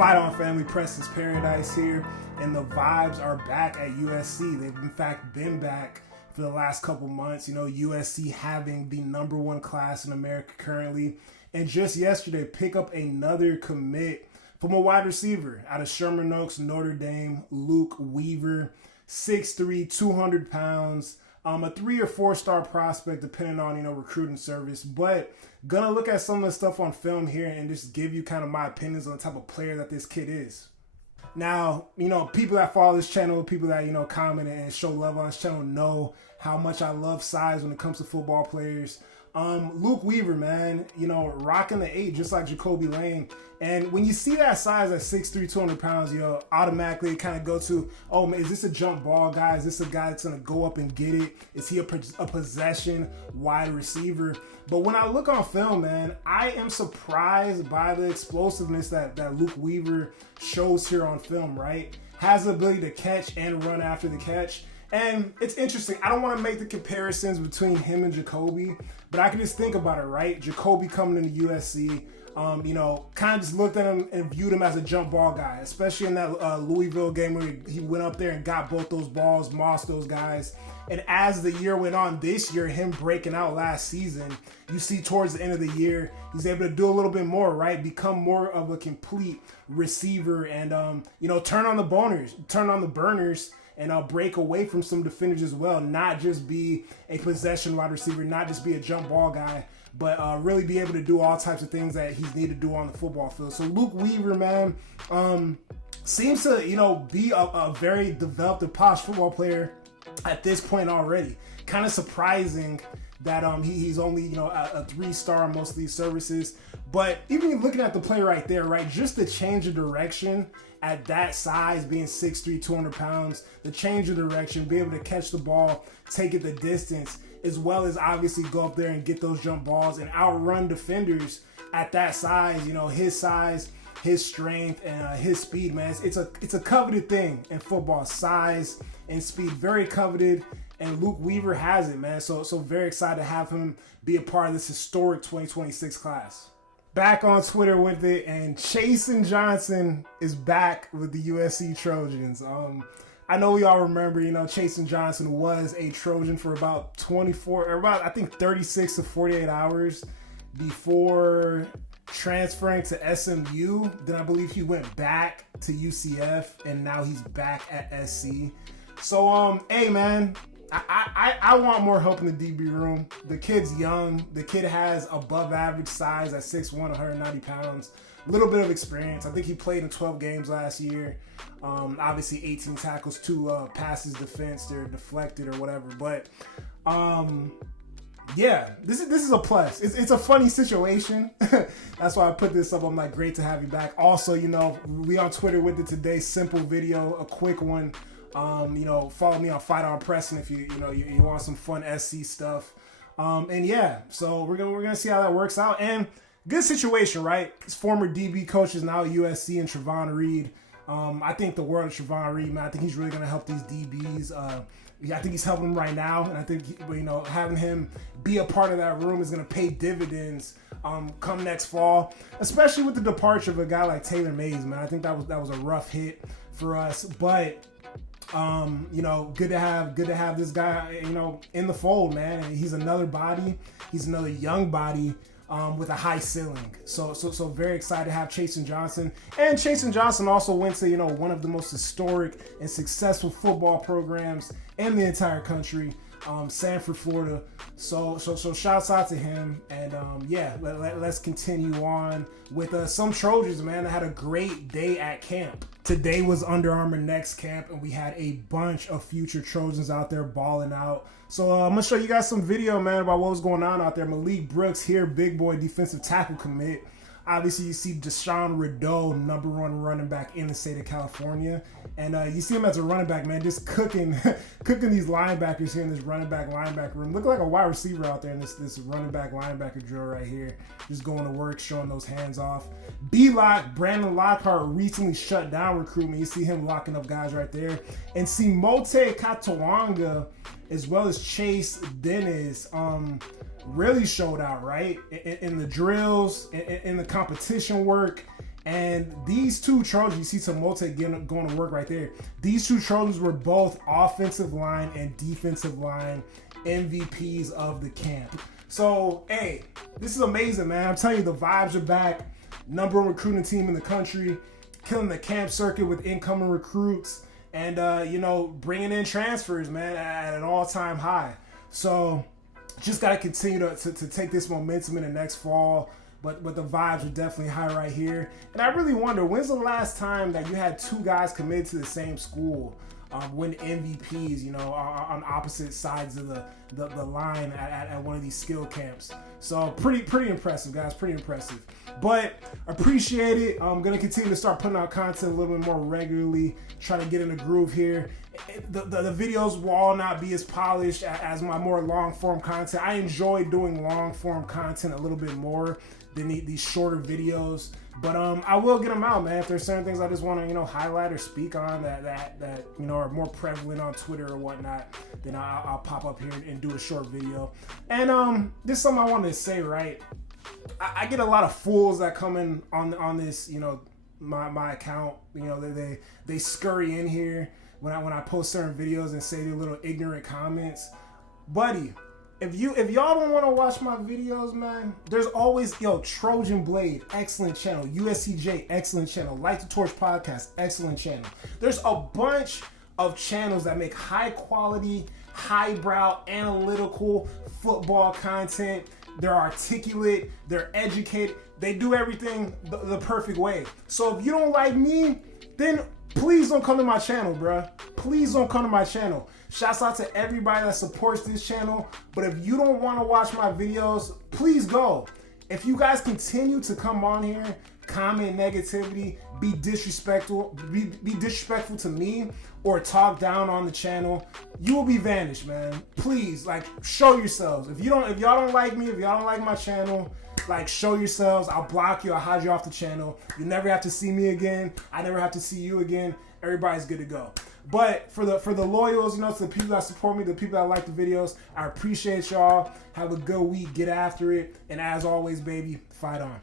Fight On family, Preston's Paradise here, and the vibes are back at USC. They've in fact been back for the last couple months. You know, USC having the #1 class in America currently, and just yesterday pick up another commit from a wide receiver out of Sherman Oaks, Notre Dame, Luke Weaver, 6'3", 200 pounds. A 3 or 4 star prospect depending on, recruiting service. But gonna look at some of the stuff on film here and just give you kind of my opinions on the type of player that this kid is. Now, people that follow this channel, people that, comment and show love on this channel know how much I love size when it comes to football players. Luke Weaver, man, rocking the 8 just like Jacoby Lane. And when you see that size at 6'3", 200 pounds, automatically kind of go to, oh, man, is this a jump ball guy? Is this a guy that's going to go up and get it? Is he a possession wide receiver? But when I look on film, man, I am surprised by the explosiveness that Luke Weaver shows here on film, right? Has the ability to catch and run after the catch. And it's interesting. I don't want to make the comparisons between him and Jacoby, but I can just think about it, right? Jacoby coming into USC, kind of just looked at him and viewed him as a jump ball guy, especially in that Louisville game where he went up there and got both those balls, mossed those guys. And as the year went on this year, him breaking out last season, you see towards the end of the year, he's able to do a little bit more, right? Become more of a complete receiver and, turn on the burners, and break away from some defenders as well. Not just be a possession wide receiver, not just be a jump ball guy, but really be able to do all types of things that he's needed to do on the football field. So Luke Weaver, man, seems to, be a very developed and polished football player at this point already. Kind of surprising that he's only, a 3-star on most of these services. But even looking at the play right there, right, just the change of direction at that size, being 6'3", 200 pounds, the change of direction, be able to catch the ball, take it the distance, as well as obviously go up there and get those jump balls and outrun defenders at that size. His size, his strength, and his speed, man. It's a coveted thing in football, size and speed, very coveted. And Luke Weaver has it, man. So very excited to have him be a part of this historic 2026 class. Back on Twitter with it, and Chason Johnson is back with the USC Trojans. I know we all remember, Chason Johnson was a Trojan for about 36 to 48 hours before transferring to SMU. Then I believe he went back to UCF, and now he's back at SC. So, hey, man, I want more help in the DB room. The kid's young. The kid has above average size at 6'1", 190 pounds. A little bit of experience. I think he played in 12 games last year. Obviously 18 tackles, 2 passes defense. They're deflected or whatever. But yeah, this is a plus. It's a funny situation. That's why I put this up. I'm like, great to have you back. Also, we on Twitter with it today. Simple video, a quick one. Follow me on Fight On Preston if you want some fun SC stuff. And yeah, so we're gonna see how that works out. And good situation, right? His former DB coach is now at USC, and Trevon Reed. I think the world of Trevon Reed, man. I think he's really gonna help these DBs. I think he's helping them right now, and I think having him be a part of that room is gonna pay dividends come next fall, especially with the departure of a guy like Taylor Mays, man. I think that was a rough hit for us, but good to have this guy, in the fold, man. And he's another body. He's another young body with a high ceiling. So very excited to have Chason Johnson. And Chason Johnson also went to, one of the most historic and successful football programs in the entire country, Sanford, Florida. So shouts out to him. And let's continue on with some Trojans, man. I had a great day at camp. Today was Under Armour Next Camp, and we had a bunch of future Trojans out there balling out. So I'm going to show you guys some video, man, about what was going on out there. Malik Brooks here, big boy defensive tackle commit. Obviously, you see Deshaun Rideau, #1 running back in the state of California. And you see him as a running back, man, just cooking these linebackers here in this running back linebacker room. Look like a wide receiver out there in this running back linebacker drill right here. Just going to work, showing those hands off. B-Lock, Brandon Lockhart recently shut down recruitment. You see him locking up guys right there. And Simote Katawanga, as well as Chase Dennis, really showed out, right? In the drills, in the competition work, And these two Trojans, you see Tamote going to work right there. These two Trojans were both offensive line and defensive line MVPs of the camp. So, hey, this is amazing, man. I'm telling you, the vibes are back. Number one recruiting team in the country, killing the camp circuit with incoming recruits, and bringing in transfers, man, at an all-time high. So, just got to continue to take this momentum in the next fall. But the vibes are definitely high right here. And I really wonder, when's the last time that you had two guys committed to the same school win MVPs, on opposite sides of the line at one of these skill camps? So pretty impressive, guys, pretty impressive. But appreciate it. I'm going to continue to start putting out content a little bit more regularly, trying to get in the groove here. The videos will all not be as polished as my more long-form content. I enjoy doing long-form content a little bit more than these shorter videos, but I will get them out, man. If there's certain things I just want to highlight or speak on that are more prevalent on Twitter or whatnot, then I'll pop up here and do a short video. And this is something I wanted to say, right? I get a lot of fools that come in on this, my account. They scurry in here when I post certain videos and say their little ignorant comments, buddy. If y'all don't want to watch my videos, man, there's always, Trojan Blade, excellent channel. USCJ, excellent channel. Light the Torch Podcast, excellent channel. There's a bunch of channels that make high quality, highbrow, analytical football content. They're articulate, they're educated, they do everything the perfect way. So if you don't like me, then please don't come to my channel, bruh. Please don't come to my channel. Shouts out to everybody that supports this channel. But if you don't want to watch my videos, please go. If you guys continue to come on here, comment negativity, be disrespectful to me, or talk down on the channel, you will be vanished, man. Please, show yourselves. If y'all don't like me, if y'all don't like my channel, show yourselves. I'll block you. I'll hide you off the channel. You never have to see me again. I never have to see you again. Everybody's good to go. But for the loyals, to the people that support me, the people that like the videos, I appreciate y'all. Have a good week. Get after it. And as always, baby, fight on.